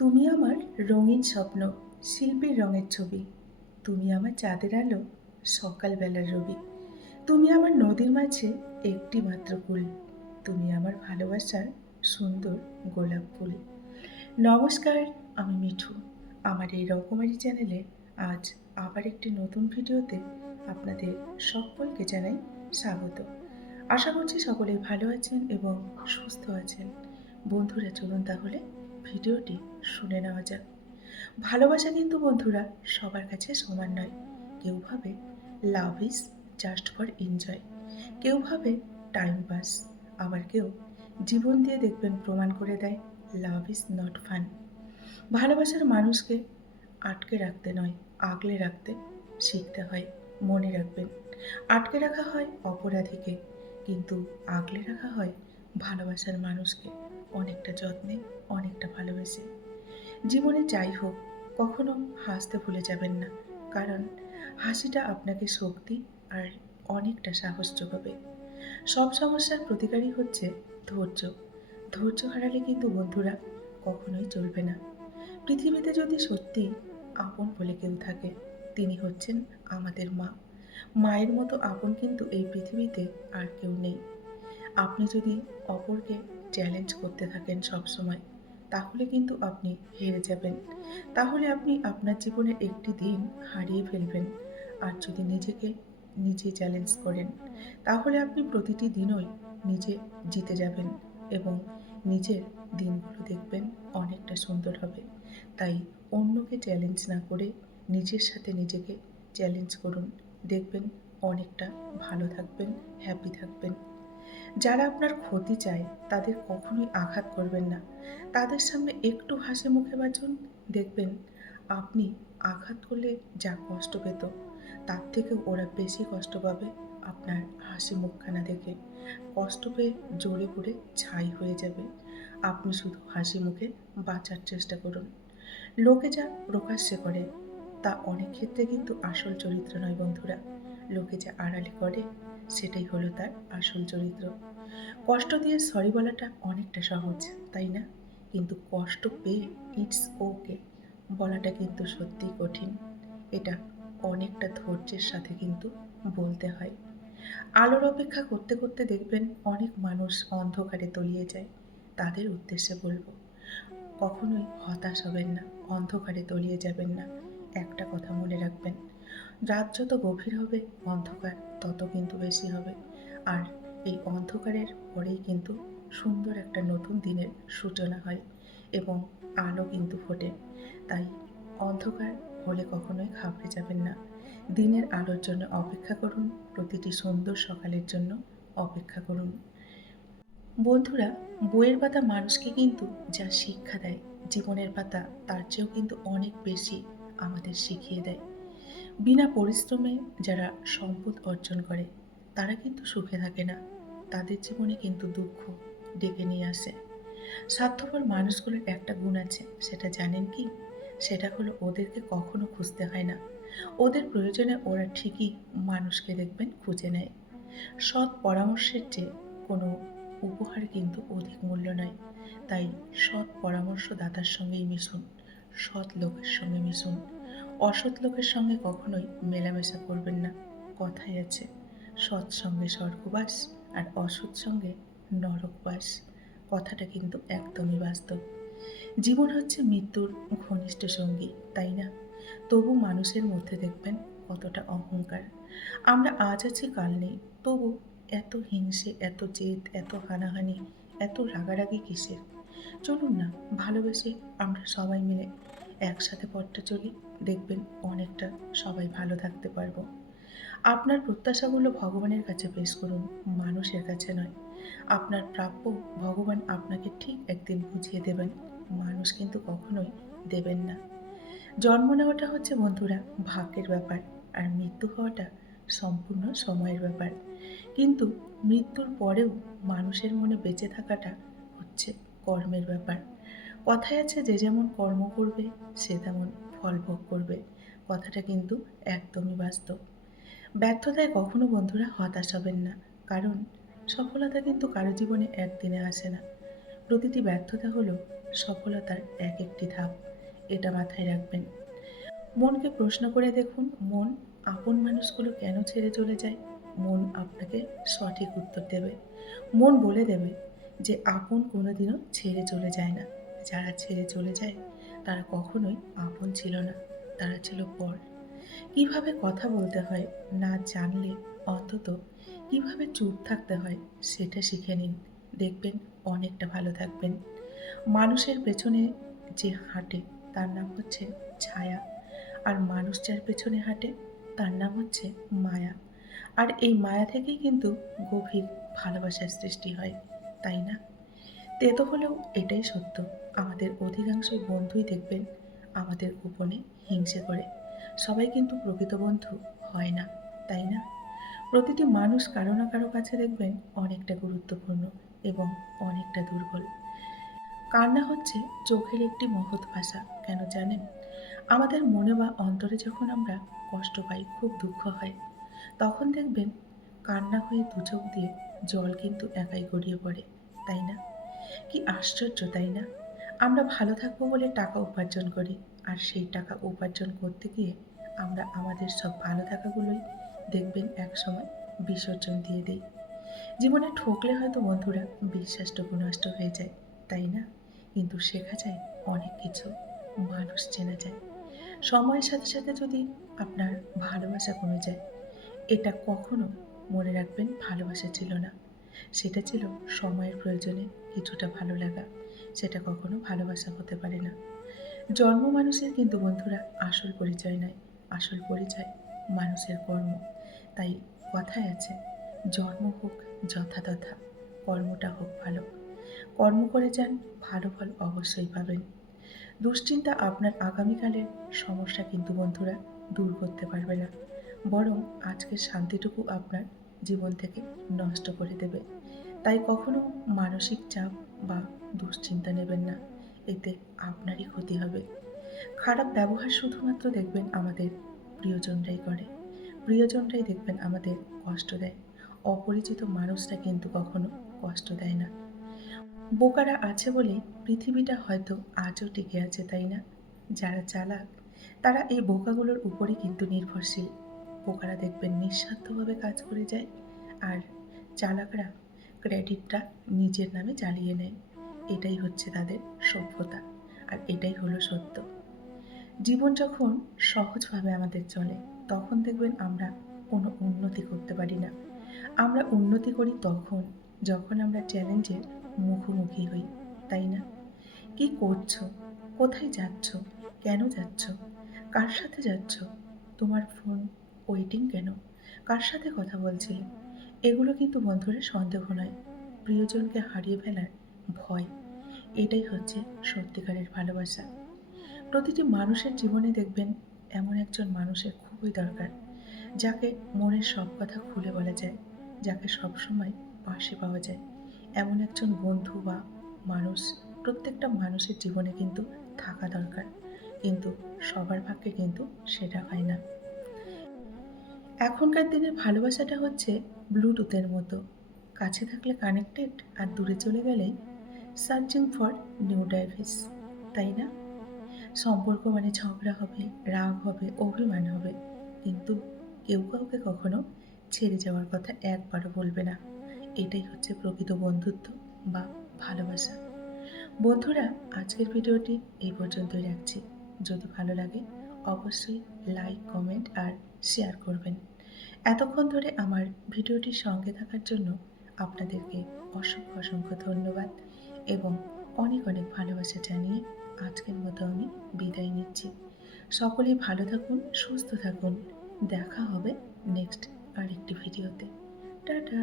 তুমি আমার রঙিন স্বপ্ন, শিল্পীর রঙের ছবি। তুমি আমার চাঁদের আলো, সকালবেলার রবি। তুমি আমার নদীর মাঝে একটি মাত্র ফুল। তুমি আমার ভালোবাসার সুন্দর গোলাপ ফুল। নমস্কার, আমি মিঠু। আমার এই রকমারি চ্যানেলে আজ আবার একটি নতুন ভিডিওতে আপনাদের সকলকে জানাই স্বাগত। আশা করছি সকলেই ভালো আছেন এবং সুস্থ আছেন। বন্ধুরা, চলুন তাহলে ভিডিওটি শুনে নেওয়া যাক। ভালোবাসা কিন্তু বন্ধুরা সবার কাছে সমান নয়। কেউ ভাবে love is just for enjoy, কেউ ভাবে টাইম পাস, আবার কেউ জীবন দিয়ে দেখবেন প্রমাণ করে দেয় লাভ ইজ নট ফান। ভালোবাসার মানুষকে আটকে রাখতে নয়, আগলে রাখতে শিখতে হয়। মনে রাখবেন, আটকে রাখা হয় অপরাধীকে, কিন্তু আগলে রাখা হয় ভালোবাসার মানুষকে। অনেকটা যত্নে, অনেকটা ভালোবেসে। জীবনে যাই হোক, কখনো হাসতে ভুলে যাবেন না, কারণ হাসিটা আপনাকে শক্তি আর অনেকটা সাহস যোগাবে। সব সমস্যার প্রতিকারই হচ্ছে ধৈর্য। ধৈর্য হারালে কিন্তু বন্ধুরা কখনোই চলবে না। পৃথিবীতে যদি সত্যি আপন বলে কেউ থাকে, তিনি হচ্ছেন আমাদের মা। মায়ের মতো আপন কিন্তু এই পৃথিবীতে আর কেউ নেই। আপনি যদি অপরকে চ্যালেঞ্জ করতে থাকেন সবসময়, তাহলে কিন্তু আপনি হেরে যাবেন। তাহলে আপনি আপনার জীবনের একটি দিন হারিয়ে ফেলবেন। আর যদি নিজেকে নিজে চ্যালেঞ্জ করেন, তাহলে আপনি প্রতিটি দিনই নিজে জিতে যাবেন এবং নিজের দিনগুলো দেখবেন অনেকটা সুন্দর হবে। তাই অন্যকে চ্যালেঞ্জ না করে নিজের সাথে নিজেকে চ্যালেঞ্জ করুন। দেখবেন অনেকটা ভালো থাকবেন, হ্যাপি থাকবেন। যারা আপনার ক্ষতি চায় তাদের কখনোই আঘাত করবেন না। তাদের সামনে একটু হাসি মুখে বাঁচুন। দেখবেন আপনি আঘাত করলে যা কষ্ট পেত, তার থেকেও ওরা বেশি কষ্ট পাবে আপনার হাসি মুখখানা দেখে। কষ্ট পেয়ে জ্বলে পুড়ে ছাই হয়ে যাবে। আপনি শুধু হাসি মুখে বাঁচার চেষ্টা করুন। লোকে যা প্রকাশ্যে করে তা অনেক ক্ষেত্রে কিন্তু আসল চরিত্র নয় বন্ধুরা। লোকে যা আড়ালে করে সেটাই হলো তার আসল চরিত্র। কষ্ট দিয়ে সরি বলাটা অনেকটা সহজ, তাই না? কিন্তু কষ্ট পেয়ে ইটস ওকে বলাটা কিন্তু সত্যিই কঠিন। এটা অনেকটা ধৈর্যের সাথে কিন্তু বলতে হয়। আলোর অপেক্ষা করতে করতে দেখবেন অনেক মানুষ অন্ধকারে তলিয়ে যায়। তাদের উদ্দেশ্যে বলবো, কখনোই হতাশ হবেন না, অন্ধকারে তলিয়ে যাবেন না। একটা কথা মনে রাখবেন, রাত যত গভীর হবে অন্ধকার তত কিন্তু বেশি হবে। আর এই অন্ধকারের পরেই কিন্তু সুন্দর একটা নতুন দিনের সূচনা হয় এবং আলো কিন্তু ফোটে। তাই অন্ধকার হলে কখনোই ঘাবড়ে যাবেন না। দিনের আলোর জন্য অপেক্ষা করুন, প্রতিটি সুন্দর সকালের জন্য অপেক্ষা করুন। বন্ধুরা, বইয়ের পাতা মানুষকে কিন্তু যা শিক্ষা দেয়, জীবনের পাতা তার চেয়েও কিন্তু অনেক বেশি আমাদের শিখিয়ে দেয়। বিনা পরিশ্রমে যারা সম্পদ অর্জন করে, তারা কিন্তু সুখে থাকে না। তাদের জীবনে কিন্তু দুঃখ ডেকে নিয়ে আসে। স্বার্থপর মানুষগুলোর একটা গুণ আছে, সেটা জানেন কি? সেটা হলো ওদেরকে কখনো খুঁজতে হয় না। ওদের প্রয়োজনে ওরা ঠিকই মানুষকে দেখবেন খুঁজে নেয়। সৎ পরামর্শের চেয়ে কোনো উপহার কিন্তু অধিক মূল্য নয়। তাই সৎ পরামর্শদাতার সঙ্গেই মিশুন, সৎ লোকের সঙ্গে মিশুন। অসৎ লোকের সঙ্গে কখনোই মেলামেশা করবেন না। কথাই আছে, সৎ সঙ্গে স্বর্গবাস আর অসৎ সঙ্গে নরকবাস। কথাটা কিন্তু একদমই বাস্তব। জীবন হচ্ছে মৃত্যুর ঘনিষ্ঠ সঙ্গী, তাই না? তবু মানুষের মধ্যে দেখবেন কতটা অহংকার। আমরা আজ আছি কাল নেই, তবু এত হিংসে, এত জেদ, এত হানাহানি, এত রাগারাগি কিসের? চলুন না, ভালোবেসে আমরা সবাই মিলে একসাথে পথটা চলি। দেখবেন অনেকটা সবাই ভালো থাকতে পারবো। আপনার প্রত্যাশাগুলো ভগবানের কাছে পেশ করুন, মানুষের কাছে নয়। আপনার প্রাপ্য ভগবান আপনাকে ঠিক একদিন বুঝিয়ে দেবেন, মানুষ কিন্তু কখনোই দেবেন না। জন্ম নেওয়াটা হচ্ছে বন্ধুরা ভাগ্যের ব্যাপার, আর মৃত্যু হওয়াটা সম্পূর্ণ সময়ের ব্যাপার। কিন্তু মৃত্যুর পরেও মানুষের মনে বেঁচে থাকাটা হচ্ছে কর্মের ব্যাপার। কথায় আছে, যে যেমন কর্ম করবে সে তেমন ফল ভোগ করবে। কথাটা কিন্তু একদমই বাস্তব। ব্যর্থতায় কখনো বন্ধুরা হতাশ হবেন না, কারণ সফলতা কিন্তু কারো জীবনে একদিনে আসে না। প্রতিটি ব্যর্থতা হলো সফলতার এক একটি ধাপ, এটা মাথায় রাখবেন। মনকে প্রশ্ন করে দেখুন, মন আপন মানুষগুলো কেন ছেড়ে চলে যায়? মন আপনাকে সঠিক উত্তর দেবে। মন বলে দেবে যে আপন কোনোদিনও ছেড়ে চলে যায় না। যারা ছেড়ে চলে যায় তারা কখনোই আপন ছিল না, তারা ছিল পর। কিভাবে কথা বলতে হয় না জানলে অন্তত কিভাবে চুপ থাকতে হয় সেটা শিখে নিন। দেখবেন অনেকটা ভালো থাকবেন। মানুষের পেছনে যে হাঁটে তার নাম হচ্ছে ছায়া। আর মানুষ যার পেছনে হাঁটে তার নাম হচ্ছে মায়া। আর এই মায়া থেকেই কিন্তু গভীর ভালোবাসার সৃষ্টি হয়, তাই না? তেতো হলেও এটাই সত্য। আমাদের অধিকাংশ বন্ধুই দেখবেন আমাদের গোপনে হিংসে করে। সবাই কিন্তু প্রকৃত বন্ধু হয় না, তাই না? প্রতিটি মানুষ কারো না কারো কাছে দেখবেন অনেকটা গুরুত্বপূর্ণ এবং অনেকটা দুর্বল। কান্না হচ্ছে চোখের একটি মহৎ ভাষা। কেন জানেন? আমাদের মনে বা অন্তরে যখন আমরা কষ্ট পাই, খুব দুঃখ হয়, তখন দেখবেন কান্না হয়ে দু চোখ দিয়ে জল কিন্তু একাই গড়িয়ে পড়ে, তাই না? কি আশ্চর্য, তাই না? আমরা ভালো থাকবো বলে টাকা উপার্জন করি, আর সেই টাকা উপার্জন করতে গিয়ে আমরা আমাদের সব ভালো থাকাগুলোই দেখবেন একসময় বিসর্জন দিয়ে দিই। জীবনে ঠকলে হয়তো বন্ধুরা বিশ্বাসটুকু নষ্ট হয়ে যায়, তাই না? কিন্তু শেখা যায় অনেক কিছু, মানুষ চেনা যায়। সময়ের সাথে সাথে যদি আপনার ভালোবাসা কমে যায়, এটা কখনো মনে রাখবেন ভালোবাসা ছিল না। সেটা ছিল সময়ের প্রয়োজনে কিছুটা ভালো লাগা। সেটা কখনো ভালোবাসা হতে পারে না। জন্ম মানুষের কিন্তু বন্ধুরা আসল পরিচয় নয়। আসল পরিচয় মানুষের কর্ম। তাই কথায় আছে, জন্ম হোক যথাতথা, কর্মটা হোক ভালো। কর্ম করে যান, ভালো ফল অবশ্যই পাবেন। দুশ্চিন্তা আপনার আগামীকালের সমস্যা কিন্তু বন্ধুরা দূর করতে পারবে না। বরং আজকের শান্তিটুকু আপনার জীবন থেকে নষ্ট করে দেবে। তাই কখনো মানসিক চাপ বা দুশ্চিন্তা নেবেন না। এতে আপনারই ক্ষতি হবে। খারাপ ব্যবহার শুধুমাত্র দেখবেন আমাদের প্রিয়জনরাই করে। প্রিয়জনরাই দেখবেন আমাদের কষ্ট দেয়। অপরিচিত মানুষরা কিন্তু কখনো কষ্ট দেয় না। বোকারা আছে বলেই পৃথিবীটা হয়তো আজও টিকে আছে, তাই না? যারা চালাক তারা এই বোকাগুলোর উপরই কিন্তু নির্ভরশীল। বোকারা দেখবেন নিঃস্বার্থভাবে কাজ করে যায়, আর চালাকরা ক্রেডিটটা নিজের নামে চালিয়ে নেয়। এটাই হচ্ছে তাদের সভ্যতা, আর এটাই হলো সত্য। জীবন যখন সহজভাবে আমাদের চলে, তখন দেখবেন আমরা কোনো উন্নতি করতে পারি না। আমরা উন্নতি করি তখন যখন আমরা চ্যালেঞ্জের মুখোমুখি হই, তাই না? কি করছো? কোথায় যাচ্ছ? কেন যাচ্ছ? কার সাথে যাচ্ছ? তোমার ফোন ওয়েটিং কেন? কার সাথে কথা বলছিলে? এগুলো কিন্তু বন্ধুরা সন্দেহ নয়, প্রিয়জনকে হারিয়ে ফেলার ভয়। এটাই হচ্ছে সত্যিকারের ভালোবাসা। প্রতিটি মানুষের জীবনে দেখবেন এমন একজন মানুষের খুবই দরকার, যাকে মনের সব কথা খুলে বলা যায়, যাকে সবসময় পাশে পাওয়া যায়। এমন একজন বন্ধু বা মানুষ প্রত্যেকটা মানুষের জীবনে কিন্তু থাকা দরকার। কিন্তু সবার ভাগ্যে কিন্তু সেটা হয় না। এখনকার দিনের ভালোবাসাটা হচ্ছে ব্লুটুথের মতো। কাছে থাকলে কানেক্টেড, আর দূরে চলে গেলেই সার্চিং ফর নিউ ডিভাইস, তাই না? সম্পর্ক মানে ঝগড়া হবে, রাগ হবে, অভিমান হবে। কিন্তু কেউ কাউকে কখনো ছেড়ে যাওয়ার কথা একবারও বলবে না। এটাই হচ্ছে প্রকৃত বন্ধুত্ব বা ভালোবাসা। বন্ধুরা, আজকের ভিডিওটি এই পর্যন্তই রাখছি। যদি ভালো লাগে অবশ্যই লাইক, কমেন্ট আর শেয়ার করবেন। এতক্ষণ ধরে আমার ভিডিওটির সঙ্গে থাকার জন্য আপনাদেরকে অসংখ্য অসংখ্য ধন্যবাদ এবং অনেক অনেক ভালোবাসা জানিয়ে আজকের মতো আমি বিদায় নিচ্ছি। সকলেই ভালো থাকুন, সুস্থ থাকুন। দেখা হবে নেক্সট আরেকটি ভিডিওতে। টাটা।